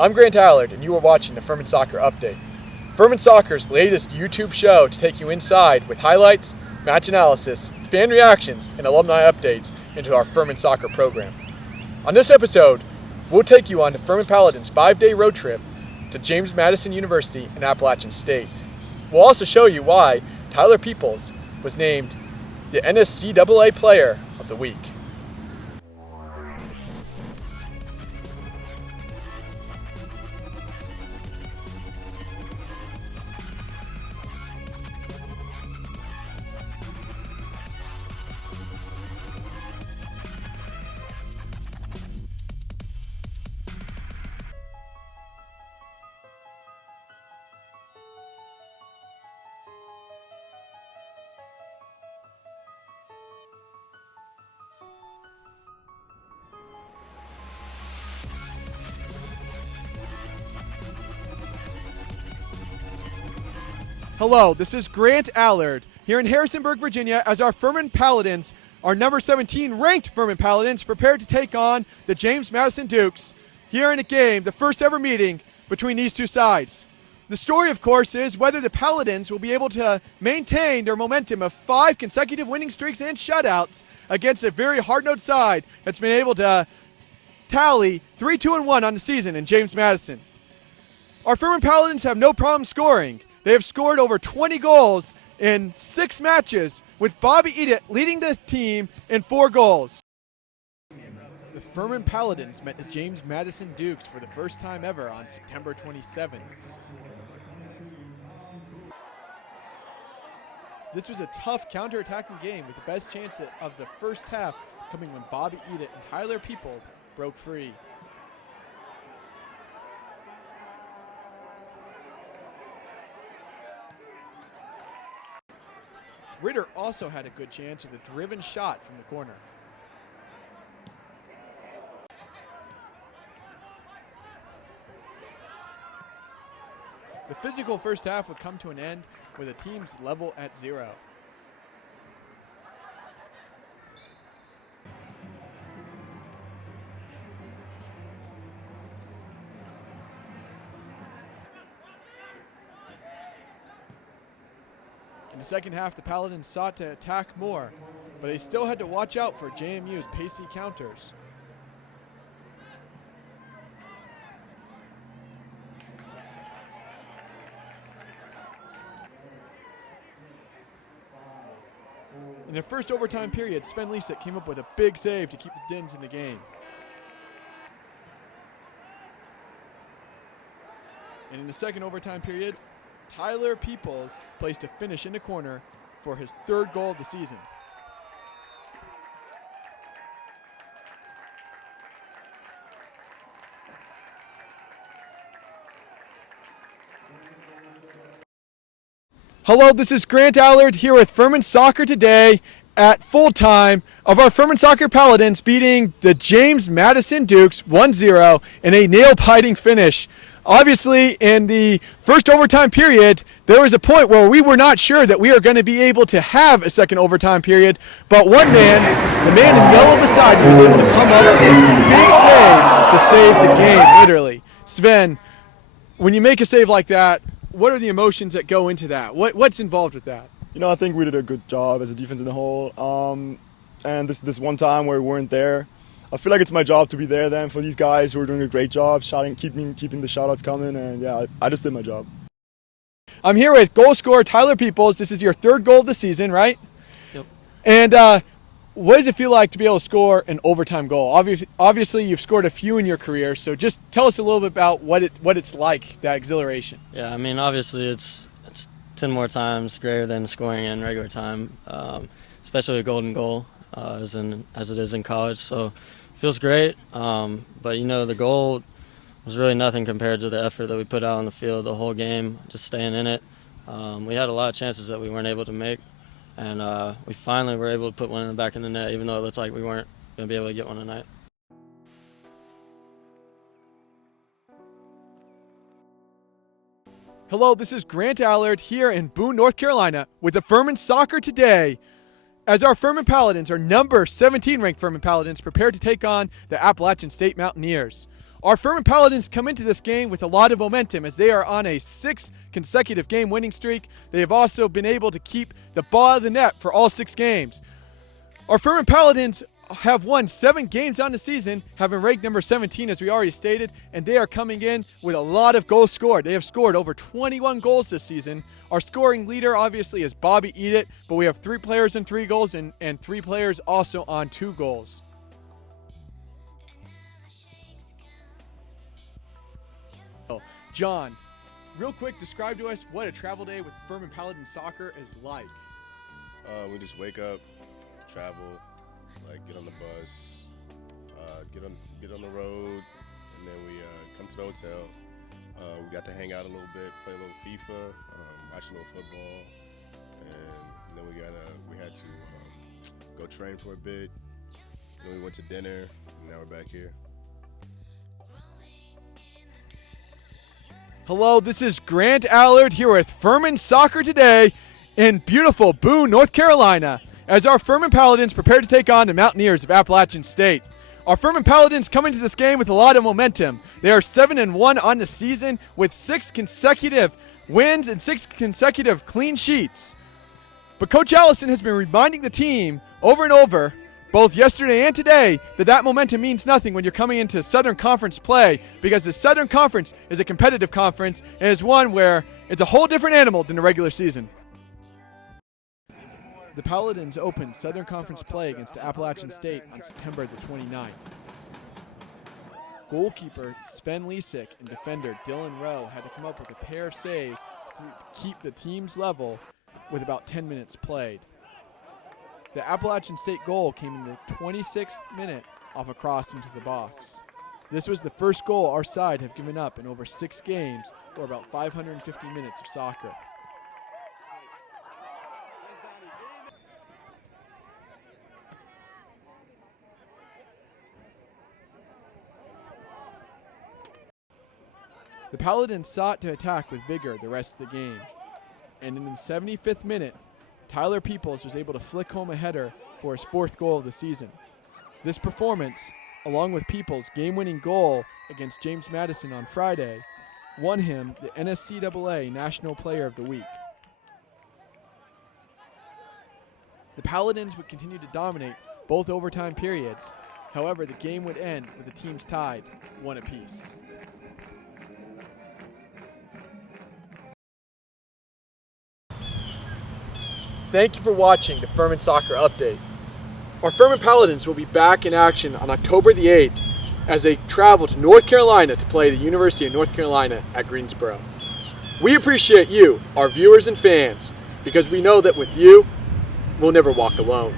I'm Grant Allard, and you are watching the Furman Soccer Update. Furman Soccer's latest YouTube show to take you inside with highlights, match analysis, fan reactions, and alumni updates into our Furman Soccer program. On this episode, we'll take you on the Furman Paladins 5-day road trip to James Madison University and Appalachian State. We'll also show you why Tyler Peoples was named the NSCAA Player of the Week. Hello, this is Grant Allard here in Harrisonburg, Virginia, as our Furman Paladins, our number 17 ranked Furman Paladins, prepared to take on the James Madison Dukes here in a game, the first ever meeting between these two sides. The story, of course, is whether the Paladins will be able to maintain their momentum of 5 consecutive winning streaks and shutouts against a very hard-nosed side that's been able to tally 3-2-1 on the season in James Madison. Our Furman Paladins have no problem scoring. They have scored over 20 goals in 6 matches, with Bobby Edith leading the team in 4 goals. The Furman Paladins met the James Madison Dukes for the first time ever on September 27th. This was a tough counter-attacking game, with the best chance of the first half coming when Bobby Edith and Tyler Peoples broke free. Ritter also had a good chance with a driven shot from the corner. The physical first half would come to an end with the teams level at 0. In the second half, the Paladins sought to attack more, but they still had to watch out for JMU's pacey counters. In the first overtime period, Sven Lisek came up with a big save to keep the Dins in the game. And in the second overtime period, Tyler Peoples placed a finish in the corner for his 3rd goal of the season. Hello, this is Grant Allard here with Furman Soccer today at full time of our Furman Soccer Paladins beating the James Madison Dukes 1-0 in a nail-biting finish. Obviously, in the first overtime period, there was a point where we were not sure that we were going to be able to have a second overtime period, but one man, the man in yellow beside me, was able to come up with a big save to save the game, literally. Sven, when you make a save like that, what are the emotions that go into that? What's involved with that? You know, I think we did a good job as a defense in the whole. And this one time where we weren't there, I feel like it's my job to be there then for these guys who are doing a great job, keeping the shoutouts coming, and yeah, I just did my job. I'm here with goal scorer Tyler Peoples. This is your 3rd goal of the season, right? Yep. And what does it feel like to be able to score an overtime goal? Obviously, you've scored a few in your career, so just tell us a little bit about what it's like, that exhilaration. Yeah, I mean, obviously it's 10 more times greater than scoring in regular time, especially a golden goal as it is in college. So feels great, but you know, the goal was really nothing compared to the effort that we put out on the field the whole game, just staying in it. We had a lot of chances that we weren't able to make, and we finally were able to put one in the back of the net, even though it looked like we weren't going to be able to get one tonight. Hello, this is Grant Allard here in Boone, North Carolina with the Furman Soccer Today, as our Furman Paladins, our number 17 ranked Furman Paladins, prepare to take on the Appalachian State Mountaineers. Our Furman Paladins come into this game with a lot of momentum as they are on a 6 consecutive game winning streak. They have also been able to keep the ball out of the net for all 6 games. Our Furman Paladins have won 7 games on the season, having ranked number 17 as we already stated, and they are coming in with a lot of goals scored. They have scored over 21 goals this season. Our scoring leader obviously is Bobby Edit, but we have 3 players in 3 goals and 3 players also on 2 goals. John, real quick, describe to us what a travel day with Furman Paladin Soccer is like. We just wake up, travel, like get on the bus, get on the road, and then we come to the hotel. We got to hang out a little bit, play a little FIFA, watch a little football, and then we had to go train for a bit. Then we went to dinner, and now we're back here. Hello, this is Grant Allard here with Furman Soccer today in beautiful Boone, North Carolina, as our Furman Paladins prepare to take on the Mountaineers of Appalachian State. Our Furman Paladins come into this game with a lot of momentum. They are 7-1 on the season with 6 consecutive wins and 6 consecutive clean sheets. But Coach Allison has been reminding the team over and over, both yesterday and today, that momentum means nothing when you're coming into Southern Conference play, because the Southern Conference is a competitive conference and is one where it's a whole different animal than the regular season. The Paladins opened Southern Conference play against Appalachian State on September the 29th. Goalkeeper Sven Lisick and defender Dylan Rowe had to come up with a pair of saves to keep the teams level with about 10 minutes played. The Appalachian State goal came in the 26th minute off a cross into the box. This was the first goal our side have given up in over 6 games, or about 550 minutes of soccer. The Paladins sought to attack with vigor the rest of the game, and in the 75th minute, Tyler Peoples was able to flick home a header for his 4th goal of the season. This performance, along with Peoples' game-winning goal against James Madison on Friday, won him the NSCAA National Player of the Week. The Paladins would continue to dominate both overtime periods. However, the game would end with the teams tied, 1 apiece. Thank you for watching the Furman Soccer Update. Our Furman Paladins will be back in action on October the 8th as they travel to North Carolina to play the University of North Carolina at Greensboro. We appreciate you, our viewers and fans, because we know that with you, we'll never walk alone.